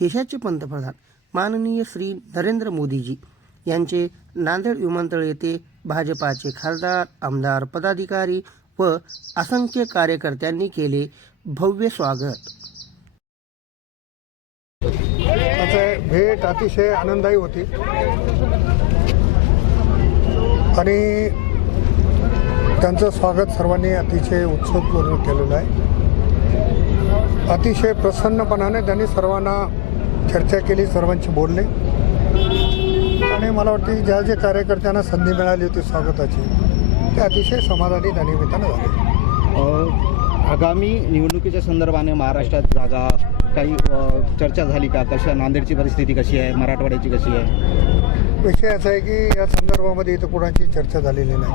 देशाचे पंतप्रधान माननीय श्री नरेंद्र मोदीजी यांचे नांदेड विमानतळ येथे भाजपाचे खासदार आमदार पदाधिकारी व असंख्य कार्यकर्त्यांनी केले भव्य स्वागत. त्याचं भेट अतिशय आनंददायी होती. आणि त्यांचं स्वागत सर्वांनी अतिशय उत्सवपूर्ण केलेलं आहे. अतिशय प्रसन्नपणाने त्यांनी सर्वांना चर्चा केली सर्वांशी बोलले. आणि मला वाटते ज्या ज्या कार्यकर्त्यांना संधी मिळाली होती स्वागताची ते अतिशय समाधानी त्या निमित्तानं झाले आगामी निवडणुकीच्या संदर्भाने महाराष्ट्रात जागा काही चर्चा झाली का? कशा नांदेडची परिस्थिती कशी आहे? मराठवाड्याची कशी आहे? विषय असा आहे की या संदर्भामध्ये इथं कोणाची चर्चा झालेली नाही.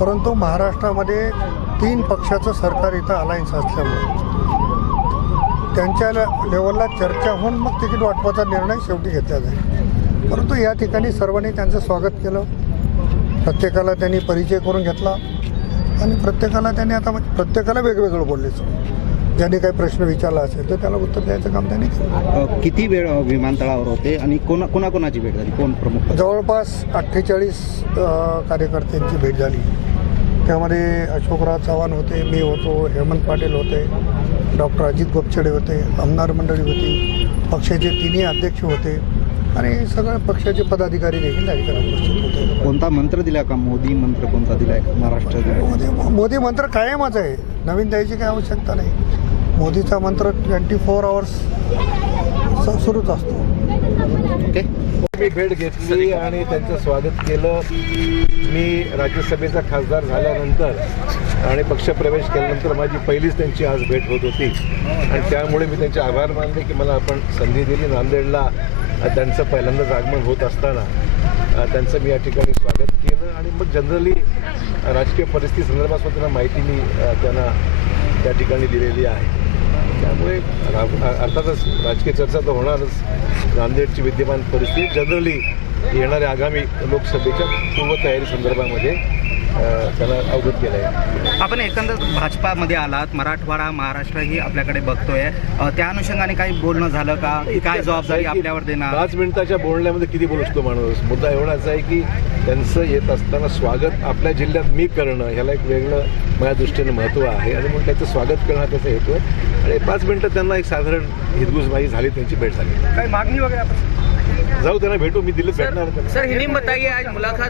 परंतु महाराष्ट्रामध्ये तीन पक्षाचं सरकार इथं अलायन्स असल्यामुळे त्यांच्या लेवलला चर्चा होऊन मग तिकीट वाटपाचा निर्णय शेवटी घेतला जाईल. परंतु या ठिकाणी सर्वांनी त्यांचं स्वागत केलं. प्रत्येकाला त्यांनी परिचय करून घेतला. आणि प्रत्येकाला त्यांनी आता म्हणजे प्रत्येकाला वेगवेगळं बोलले ज्यांनी काही प्रश्न विचारला असेल तर त्याला उत्तर द्यायचं काम त्यांनी केलं. किती वेळ विमानतळावर होते आणि कोणा कोणाकोणाची भेट झाली? कोण प्रमुख जवळपास अठ्ठेचाळीस कार्यकर्त्यांची भेट झाली. त्यामध्ये अशोकराव चव्हाण होते मी होतो हेमंत पाटील होते डॉक्टर अजित गोपछडे होते आमदार मंडळी होती पक्षाचे तिन्ही अध्यक्ष होते आणि सगळे पक्षाचे पदाधिकारी देखील त्या ठिकाणी उपस्थित होते. कोणता मंत्र दिला का? मोदी मंत्र कोणता दिलाय? महाराष्ट्र मोदी मोदी मंत्र कायमच आहे. नवीन द्यायची काही आवश्यकता नाही. मोदीचा मंत्र ट्वेंटी फोर आवर्स सुरूच असतो. ओके. मी भेट घेतली आणि त्यांचं स्वागत केलं. मी राज्यसभेचा खासदार झाल्यानंतर आणि पक्षप्रवेश केल्यानंतर माझी पहिलीच त्यांची आज भेट होत होती. आणि त्यामुळे मी त्यांचे आभार मानले की मला आपण संधी दिली. नांदेडला त्यांचं पहिल्यांदाच आगमन होत असताना त्यांचं मी या ठिकाणी स्वागत केलं. आणि मग जनरली राजकीय परिस्थिती संदर्भात त्यांना माहिती मी त्यांना त्या ठिकाणी दिलेली आहे. त्यामुळे रा- अर्थातच राजकीय चर्चा तर होणारच. नांदेडची विद्यमान परिस्थिती जनरली येणाऱ्या आगामी लोकसभेच्या पूर्वतयारी संदर्भामध्ये अ, त्यांना अवगत केलं आहे आपण एकंदर भाजपामध्ये आलात मराठवाडा महाराष्ट्र ही आपल्याकडे बघतोय. त्या अनुषंगाने काही बोलणं झालं का? की काय जबाबदारी आपल्यावर देणार? पाच मिनिटाच्या बोलण्यामध्ये किती बोलू शकतो माणूस? मुद्दा एवढाच आहे की त्यांचं येत असताना स्वागत आपल्या जिल्ह्यात मी करणं ह्याला एक वेगळं माझ्या दृष्टीनं महत्त्व आहे. आणि म्हणून त्याचं स्वागत करणं हा त्याचा हेतू आहे. आणि पाच मिनिटं त्यांना एक साधारण हिरगुजबाई झाली त्यांची भेट झाली. काही मागणी वगैरह जाऊ त्यांना भेटू मी दिल्लीत भेटणार. सर में बताइए आज मुलाकात